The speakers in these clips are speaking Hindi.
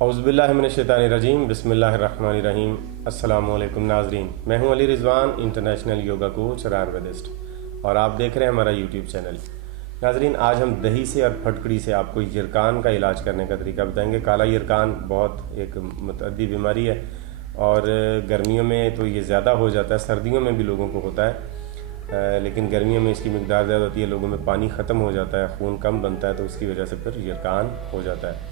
औज़ुबिल्लाहिमिनश्शैतानिर्रजीम बिस्मिल्लाहिर्रहमानिर्रहीम। अस्सलामुअलैकुम नाज़रीन, मैं हूं Ali Rizwan, international yoga coach और आयुर्वेदिस्ट, और आप देख रहे हैं हमारा यूट्यूब चैनल। नाज़रीन, आज हम दही से और फटकड़ी से आपको यरकान का इलाज करने का तरीका बताएंगे। काला यरकान बहुत एक मुतअद्दी बीमारी है और गर्मियों में तो ये ज़्यादा हो जाता है, सर्दियों में भी लोगों को होता है, लेकिन गर्मियों में इसकी मिकदार ज़्यादा होती है, लोगों में पानी ख़त्म हो जाता है, खून कम बनता है, तो उसकी वजह से फिर यरकान हो जाता है।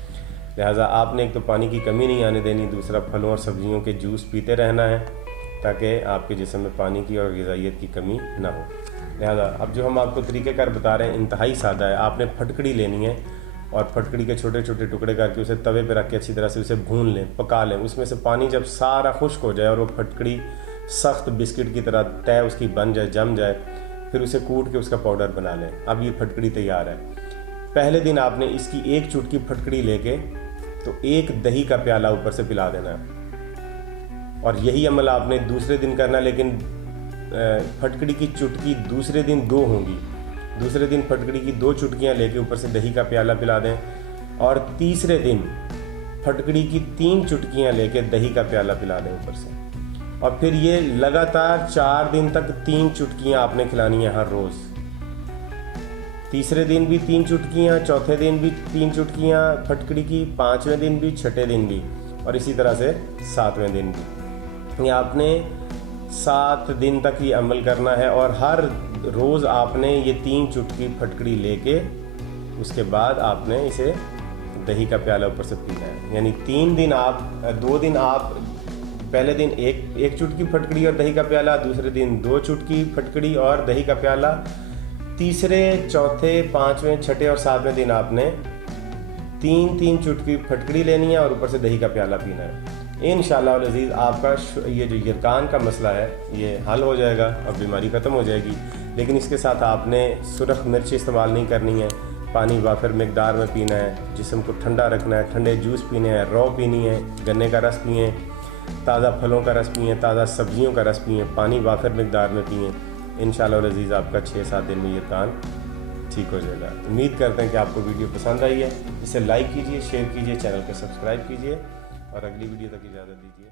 लिहाजा आपने एक तो पानी की कमी नहीं आने देनी, दूसरा फलों और सब्जियों के जूस पीते रहना है ताकि आपके जिस्म में पानी की और ग़िज़ाइयत की कमी ना हो। लिहाजा अब जो हम आपको तरीक़ेकार बता रहे हैं इंतहाई सादा है। आपने फटकड़ी लेनी है और फटकड़ी के छोटे छोटे टुकड़े करके उसे तवे पर रख के अच्छी तरह से उसे भून लें, पका लें। उसमें से पानी जब सारा खुश्क हो जाए और वो फटकड़ी सख्त बिस्किट की तरह तय उसकी बन जाए, जम जाए, फिर उसे कूट के उसका पाउडर बना लें। अब ये फटकड़ी तैयार है। पहले दिन आपने इसकी एक चुटकी फटकड़ी लेके तो एक दही का प्याला ऊपर से पिला देना है, और यही अमल आपने दूसरे दिन करना, लेकिन फटकड़ी की चुटकी दूसरे दिन 2 होंगी। दूसरे दिन फटकड़ी की 2 चुटकियां लेके ऊपर से दही का प्याला पिला दें, और तीसरे दिन फटकड़ी की 3 चुटकियां लेके दही का प्याला पिला दें ऊपर से। और फिर ये लगातार 4 दिन तक 3 चुटकियां आपने खिलानी है हर रोज़। तीसरे दिन भी 3 चुटकियाँ, चौथे दिन भी 3 चुटकियाँ फटकड़ी की, 5वें दिन भी, 6ठे दिन भी, और इसी तरह से 7वें दिन भी। ये आपने 7 दिन तक ये अमल करना है, और हर रोज़ आपने ये 3 चुटकी फटकड़ी लेके उसके बाद आपने इसे दही का प्याला ऊपर से पीना है। यानी 3 दिन आप, 2 दिन आप, पहले दिन एक चुटकी फटकड़ी और दही का प्याला, दूसरे दिन 2 चुटकी फटकड़ी और दही का प्याला, तीसरे, चौथे, 5वें, 6ठे और 7वें दिन आपने 3 चुटकी फटकड़ी लेनी है और ऊपर से दही का प्याला पीना है। इंशाअल्लाह अज़ीज़ आपका ये जो यरकान का मसला है ये हल हो जाएगा और बीमारी ख़त्म हो जाएगी। लेकिन इसके साथ आपने सुरख मिर्च इस्तेमाल नहीं करनी है, पानी वाफिर मिकदार में पीना है, जिस्म को ठंडा रखना है, ठंडे जूस पीने हैं, रॉ पीनी है, गन्ने का रस पिएँ, ताज़ा फलों का रस पिएँ, ताज़ा सब्जियों का रस पिएँ, पानी वाफिर मिकदार में पिएँ। इंशाअल्लाह अज़ीज़ आपका 6-7 दिन में यरकान ठीक हो जाएगा। उम्मीद करते हैं कि आपको वीडियो पसंद आई है। इसे लाइक कीजिए, शेयर कीजिए, चैनल को सब्सक्राइब कीजिए, और अगली वीडियो तक इजाज़त दीजिए।